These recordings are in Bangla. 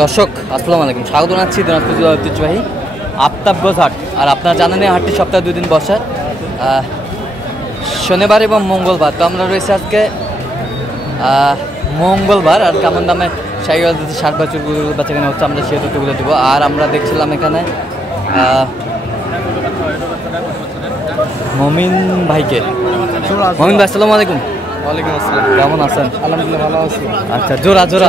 দর্শক আসসালামু আলাইকুম, স্বাগত জানাচ্ছি দিনাজপুর জেলার ঐতিহ্যবাহী আফতাবগঞ্জ হাট। আর আপনারা জানেন এই হাটটি সপ্তাহে 2 দিন বসে, শনিবার এবং মঙ্গলবার। তো আমরা রয়েছে আজকে মঙ্গলবার। আর কেমন দামে শাহিওয়াল যদি 60 বছর বাচ্চা কেনা হচ্ছে আমরা সেই তথ্যগুলো দেবো। আর আমরা দেখছিলাম এখানে মমিন ভাইকে। মমিন ভাই আসসালামু আলাইকুম। ওয়ালাইকুম আসসালাম। কেমন আছেন? আলহামদুলিল্লাহ ভালো আছি। আচ্ছা, জোড়া জোড়া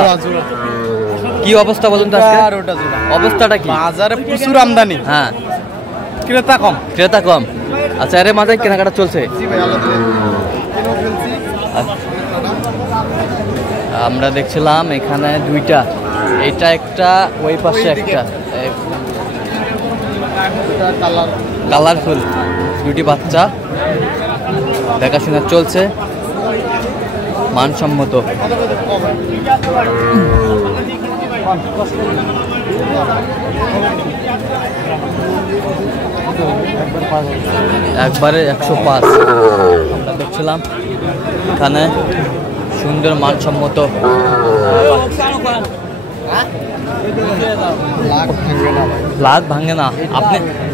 কি অবস্থা বলুন তো আজকে? আর ওটা জোড়া। অবস্থাটা কি? বাজারে প্রচুর আমদানি, হ্যাঁ, ক্রেতা কম। ক্রেতা কম। আচ্ছা, এর মাঝে কেনাকাটা চলছে? জি ভাই, আমরা দেখছিলাম এখানে দুইটা, এইটা একটা, ওই পাশে একটা, কালারফুল দুটি বাচ্চা দেখাশোনা চলছে, মানসম্মত। একবারে 105 আমরা দেখছিলাম এখানে সুন্দর মানসম্মত। লাখ ভাঙে না।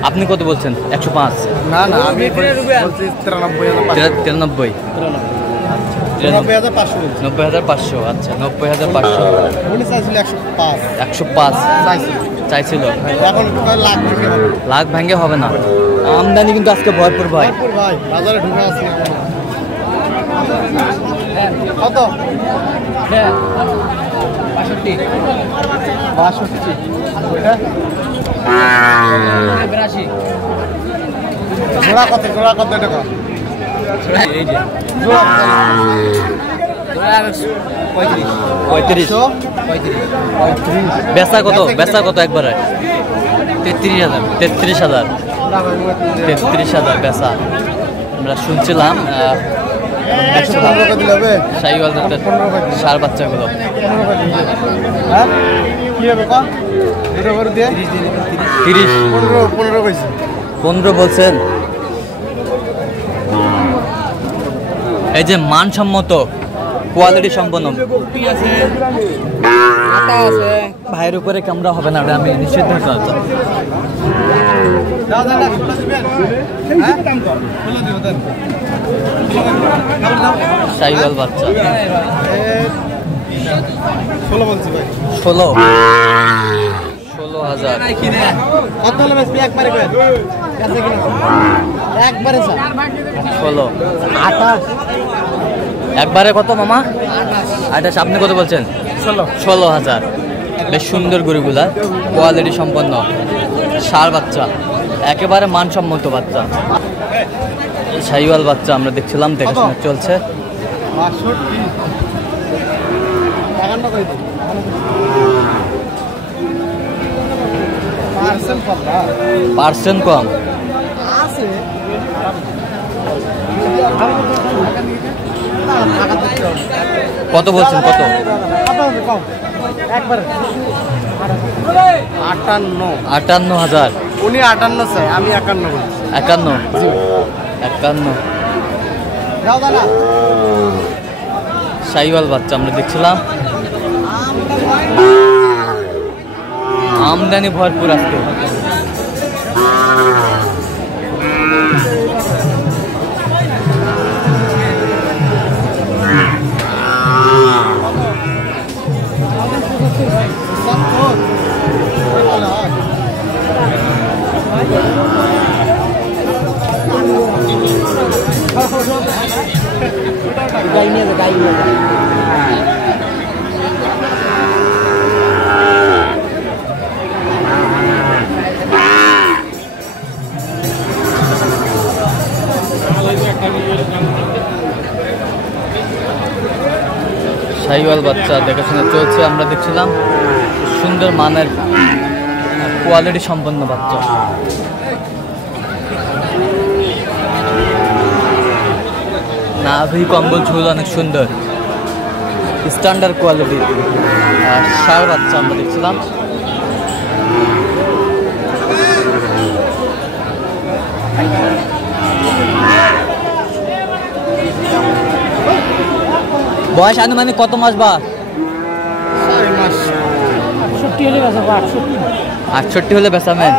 আপনি কত বলছেন? 105? না না, আমি বলছি 93। 90,500। আচ্ছা, 90,500। 105 চাইছিল। লাখ ভেঙে হবে না। আমদানি কিন্তু আজকে ভরপুর ভাই। বাজারে ঢুকে আছে কত? 62। জোড়া কত? জোড়া কত টাকা? এই যে 35। বেচা কত? বেচা কত একবারে? 33,000। 33,000 বেচা। আমরা শুনছিলাম শাহিওয়াল জাতের ষাঁড় বাচ্চাগুলো। 15 বলছেন। এই যে মানসম্মত কোয়ালিটি সম্পন্ন ভাইয়ের উপরে কামড়া হবে না, আমি নিশ্চিত শাহিওয়াল বাচ্চা 16,000। একবারে কত মামা? 28। আপনি কত বলছেন? 16,000। বেশ সুন্দর গরুগুলা, কোয়ালিটি সম্পন্ন ষাঁড় বাচ্চা, একেবারে মানসম্মত বাচ্চা শাহিওয়াল বাচ্চা আমরা দেখছিলাম, দেখাশোনা চলছে। পার্সেন্ট কম। কত বলছেন? কত? 58,000। উনি 58 চাই, আমি 51। 51। শাহিওয়াল বাচ্চা আমরা দেখছিলাম, আমদানি ভরপুর আজকে। শাহিওয়াল বাচ্চা দেখাশোনা চলছে, আমরা দেখছিলাম সুন্দর মানের কোয়ালিটি সম্পন্ন বাচ্চা। নাভি কম্বল ঝুল অনেক সুন্দর, স্ট্যান্ডার্ড কোয়ালিটি ষাঁড় বাচ্চা আমরা দেখছিলাম। বয়স আনুমানিক কত মাস বা? 6 মাস। 68 হলে বেচাবেন?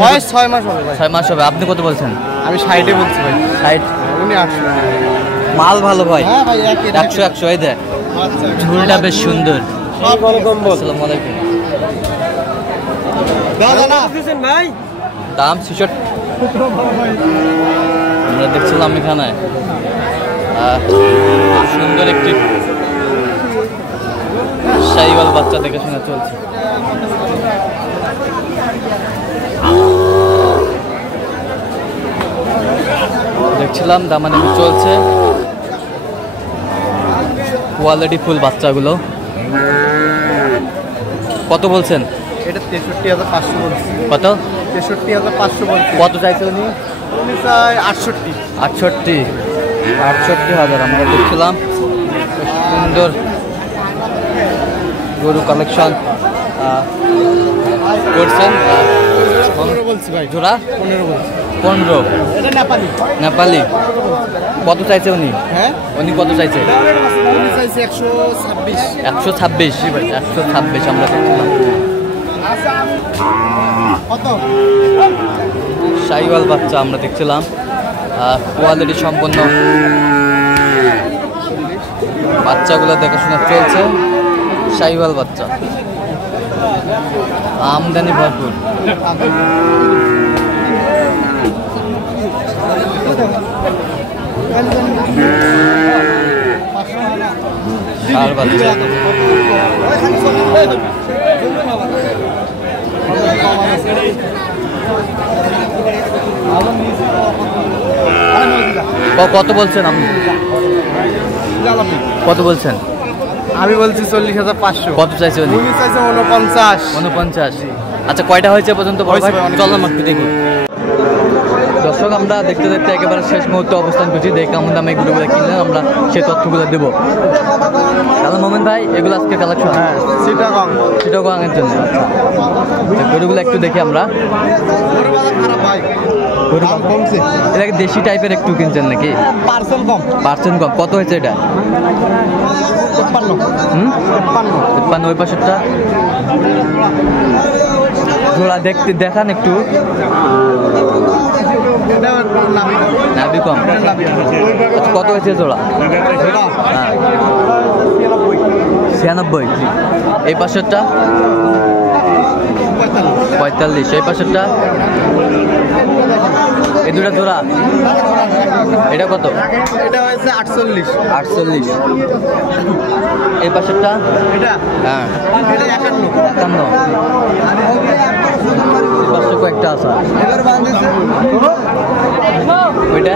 বয়স 6 মাস হবে ভাই। 6 মাস হবে। আপনি কত বলছেন? আমি 60 বলছি ভাই। 60। উনি 800। মাল ভালো ভাই। হ্যাঁ ভাই, একই 100 এই দেখ, আচ্ছা, ঝুলটা বেশ সুন্দর। আসসালামু আসসালামু আলাইকুম। ভাই। দাম 66। আমরা দেখছিলাম এখানে সুন্দর একটি শাহিওয়াল বাচ্চা দেখে শোনা চলছে। দেখছিলাম দামাদামি চলছে, কোয়ালিটি ফুল বাচ্চাগুলো। কত বলছেন? এটা 63,500 বলছি। কত? 63,500 বলছি। কত চাইছে উনি? উনি চাই 68। 68,000 আমরা দেখছিলাম। বেশ সুন্দর গরু কালেকশন করছেন। 15 বলছি ভাই। জোড়া 15 বলছি। 15। এটা নেপালি। নেপালি। কত চাইছে উনি? হ্যাঁ, উনি কত চাইছে? উনি চাইছে 126। 126। 126 আমরা দেখছিলাম। কত? শাহিওয়াল বাচ্চা আমরা দেখছিলাম, কোয়ালিটি সম্পন্ন বাচ্চাগুলো দেখাশোনা চলছে। শাহিওয়াল বাচ্চা, আমদানি ভরপুর। ষাঁড় বাচ্চা। কত বলছেন আপনি? কত বলছেন? আমি বলছি 40,500। কত চাইছে উনি? উনি চাইছে 49। 49। আচ্ছা, কয়টা হয়েছে পর্যন্ত বড় ভাই? চল না একটু দেখি। দর্শক, আমরা দেখতে দেখতে একেবারে শেষ মুহূর্তে অবস্থান করছি। দেখে কেমন দামে এগুলোগুলো কিনলেন আমরা সেই তথ্যগুলো দেবো। তাহলে মোমেন ভাই, এগুলো আজকে কালেকশন? হ্যাঁ, চিটাগং। চিটাগংয়ের জন্য। আচ্ছা, গরুগুলো একটু দেখি আমরা। গরু কমছে। এটাকে দেশি টাইপের একটু কিনছেন নাকি? পার্সেল কম। পার্সেন্ট কম। কত হয়েছে এটা? 53। 53। ওই পাশেরটা জোড়া দেখতে দেখান একটু। নাভি কম। আচ্ছা, কত হয়েছে জোড়া? হ্যাঁ, 96। এই পাশেরটা 45। এই পাশেরটা এই দুটা জোড়া। এটা কত? এটা হয়েছে 48। 48। এই পাশেরটা? এটা হ্যাঁ, এটা 51। 51। পাশে কয়েকটা আছে। ওইটা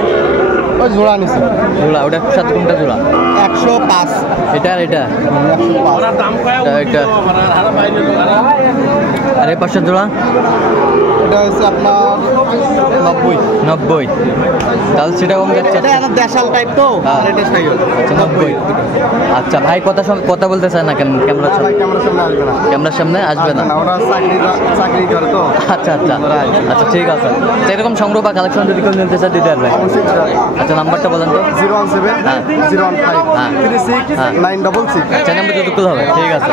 ওই জোড়া নিছে। জোড়া ওটা সাথে কোনটা জোড়া? 105। এটা আর এটা? 105। এটা আর এই পাশের জোড়া? এটা হচ্ছে আপনার 90। 90। তাহলে সেটা কম যাচ্ছে। এটা একটা দেশাল টাইপ তো, আর এটা শাহিওয়াল। আচ্ছা, 90। আচ্ছা ভাই, কথা বলতে চায় না কেন? ক্যামেরার সামনে? ক্যামেরার সামনে আসবে না। ক্যামেরার সামনে আসবে না? ওরা চাকরি করে তো। আচ্ছা আচ্ছা আচ্ছা, ঠিক আছে। তো এরকম সংগ্রহ বা কালেকশন যদি কেউ নিতে চায় দিতে পারবে? অবশ্যই। আচ্ছা, নাম্বারটা বলেন তো। 017 হ্যাঁ। 015 হ্যাঁ। 36 966। আচ্ছা, নাম্বার যতটুকু হবে। ঠিক আছে।